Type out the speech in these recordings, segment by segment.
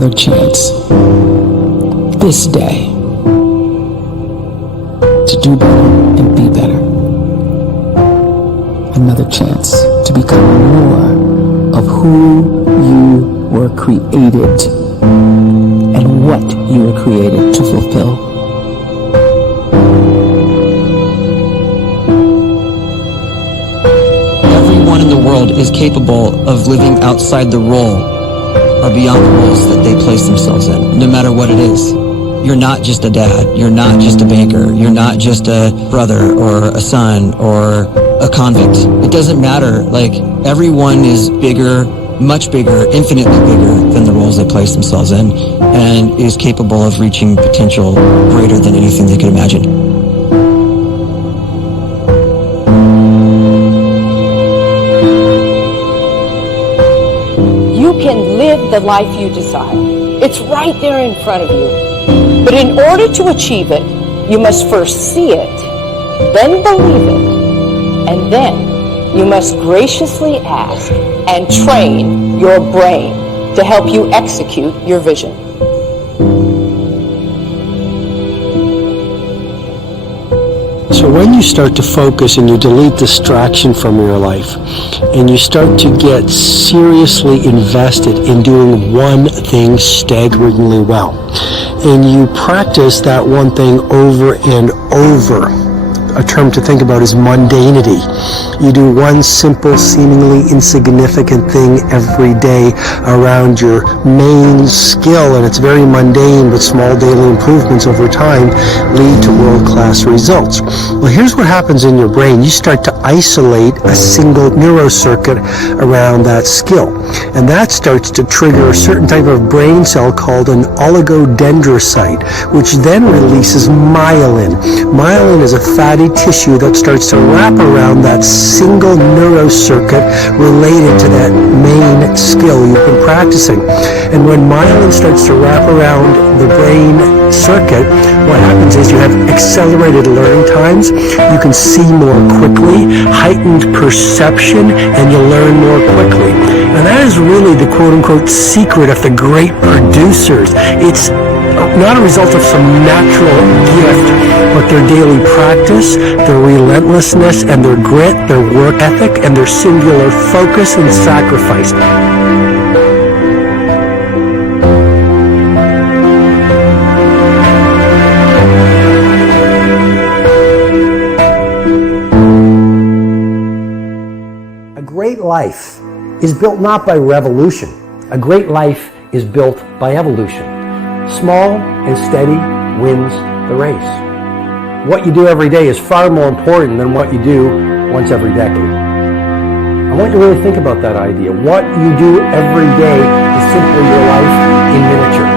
another chance this day to do better and be better. Another chance to become more of who you were created and what you were created to fulfill. Everyone in the world is capable of living outside the role or beyond the roles that they place themselves in, no matter what it is. You're not just a dad, you're not just a banker, you're not just a brother or a son or a convict. It doesn't matter. Like, everyone is bigger, much bigger, infinitely bigger than the roles they place themselves in, and is capable of reaching potential greater than anything they could imagine. You can live the life you desire. It's right there in front of you. But in order to achieve it, you must first see it, then believe it, and then you must graciously ask and train your brain to help you execute your vision. So when you start to focus and you delete distraction from your life, and you start to get seriously invested in doing one thing staggeringly well, and you practice that one thing over and over, a term to think about is mundanity. You do one simple, seemingly insignificant thing every day around your main skill, and it's very mundane, but small daily improvements over time lead to world-class results. Well, here's what happens in your brain. You start to isolate a single neurocircuit around that skill, and that starts to trigger a certain type of brain cell called an oligodendrocyte, which then releases myelin. Myelin is a fatty tissue that starts to wrap around that single neurocircuit related to that main skill you've been practicing. And when myelin starts to wrap around the brain circuit, what happens is you have accelerated learning times, you can see more quickly, heightened perception, and you learn more quickly. And that is really the quote-unquote secret of the great producers. It's not a result of some natural gift, but their daily practice, their relentlessness, and their grit, their work ethic, and their singular focus and sacrifice. A great life is built not by revolution. A great life is built by evolution. Small and steady wins the race. What you do every day is far more important than what you do once every decade. I want you to really think about that idea. What you do every day is simply your life in miniature.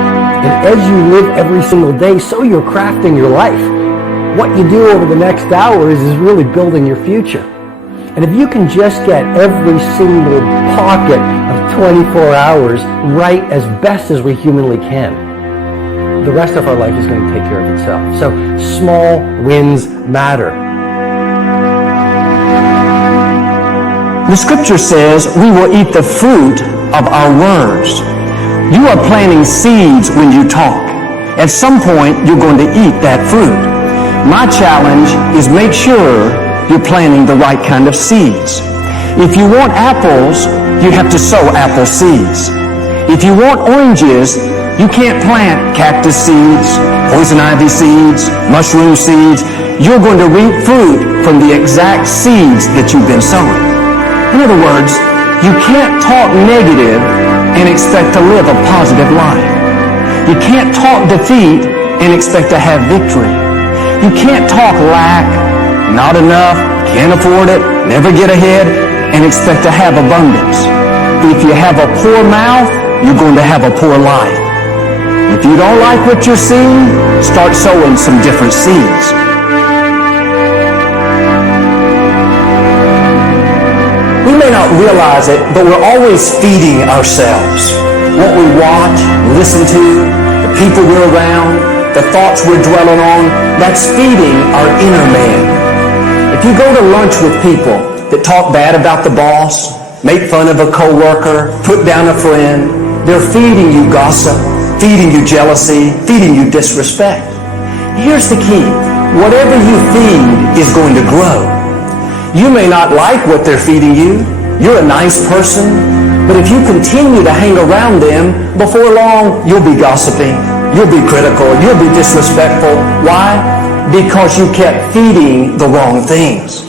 And as you live every single day, so you're crafting your life. What you do over the next hours is really building your future. And if you can just get every single pocket of 24 hours right as best as we humanly can, the rest of our life is going to take care of itself. So small wins matter. The scripture says we will eat the fruit of our words. You are planting seeds when you talk. At some point, you're going to eat that fruit. My challenge is make sure you're planting the right kind of seeds. If you want apples, you have to sow apple seeds. If you want oranges, you can't plant cactus seeds, poison ivy seeds, mushroom seeds. You're going to reap fruit from the exact seeds that you've been sowing. In other words, you can't talk negative and expect to live a positive life. You can't talk defeat and expect to have victory. You can't talk lack, not enough, can't afford it, never get ahead, and expect to have abundance. If you have a poor mouth, you're going to have a poor life. If you don't like what you're seeing, start sowing some different seeds. We may not realize it, but we're always feeding ourselves. What we watch, listen to, the people we're around, the thoughts we're dwelling on, that's feeding our inner man. If you go to lunch with people that talk bad about the boss, make fun of a coworker, put down a friend, they're feeding you gossip. feeding you jealousy, feeding you disrespect. Here's the key. Whatever you feed is going to grow. You may not like what they're feeding you. You're a nice person, but if you continue to hang around them, before long, you'll be gossiping, you'll be critical, you'll be disrespectful. Why? Because you kept feeding the wrong things.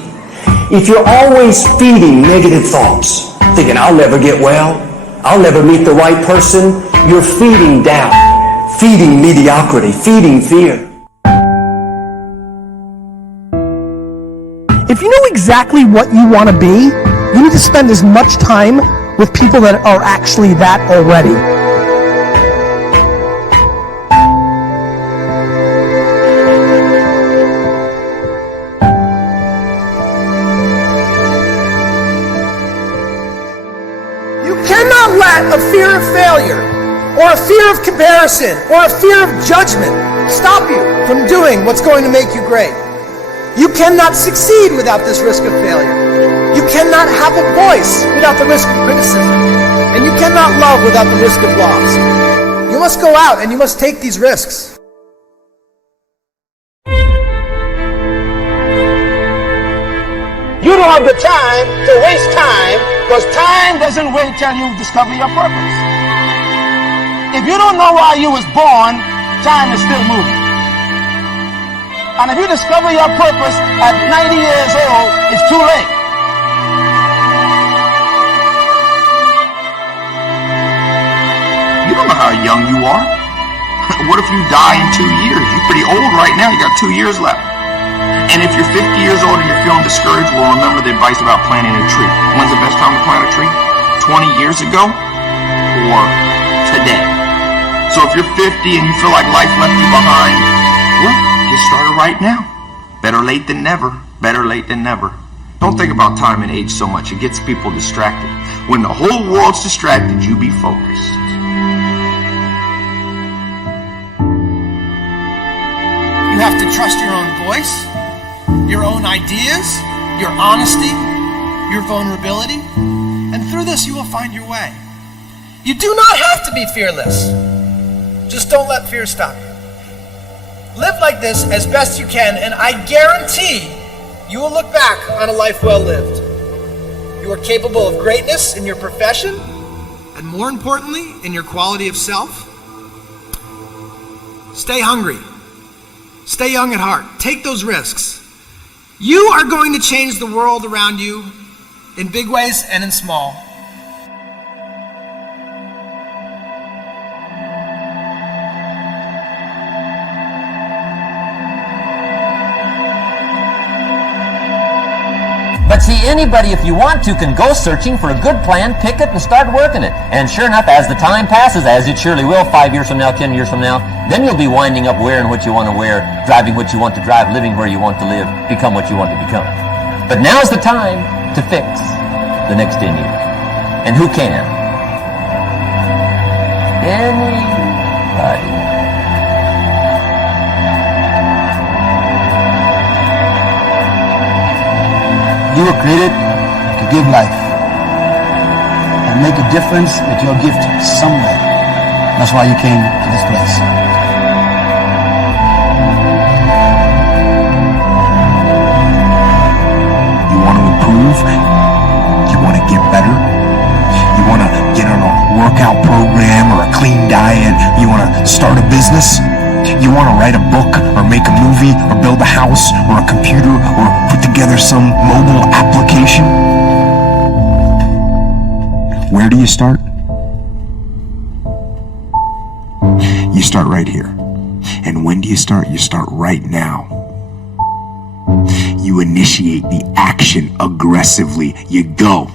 If you're always feeding negative thoughts, thinking, I'll never get well, I'll never meet the right person, you're feeding doubt, feeding mediocrity, feeding fear. If you know exactly what you want to be, you need to spend as much time with people that are actually that already. You cannot let a fear of failure, or a fear of comparison, or a fear of judgment stop you from doing what's going to make you great. You cannot succeed without this risk of failure. You cannot have a voice without the risk of criticism. And you cannot love without the risk of loss. You must go out and you must take these risks. You don't have the time to waste time, because time doesn't wait till you discover your purpose. If you don't know why you was born, time is still moving. And if you discover your purpose at 90 years old, it's too late. You don't know how young you are. What if you die in 2 years? You're pretty old right now. You got 2 years left. And if you're 50 years old and you're feeling discouraged, well, remember the advice about planting a tree. When's the best time to plant a tree? 20 years ago or today? So if you're 50 and you feel like life left you behind, well, get started right now. Better late than never. Better late than never. Don't think about time and age so much. It gets people distracted. When the whole world's distracted, you be focused. You have to trust your own voice, your own ideas, your honesty, your vulnerability, and through this you will find your way. You do not have to be fearless. Just don't let fear stop you. Live like this as best you can, and I guarantee you will look back on a life well lived. You are capable of greatness in your profession, and more importantly, in your quality of self. Stay hungry. Stay young at heart. Take those risks. You are going to change the world around you in big ways and in small. But see, anybody, if you want to, can go searching for a good plan, pick it, and start working it. And sure enough, as the time passes, as it surely will 5 years from now, 10 years from now, then you'll be winding up wearing what you want to wear, driving what you want to drive, living where you want to live, become what you want to become. But now's the time to fix the next 10 years. And who can? Anybody. You were created to give life and make a difference with your gift somewhere. That's why you came to this place. You want to improve? You want to get better? You want to get on a workout program or a clean diet? You want to start a business? You want to write a book or make a movie or build a house or a computer or put together some mobile application? Where do you start? You start right here. And when do you start? You start right now. You initiate the action aggressively. You go.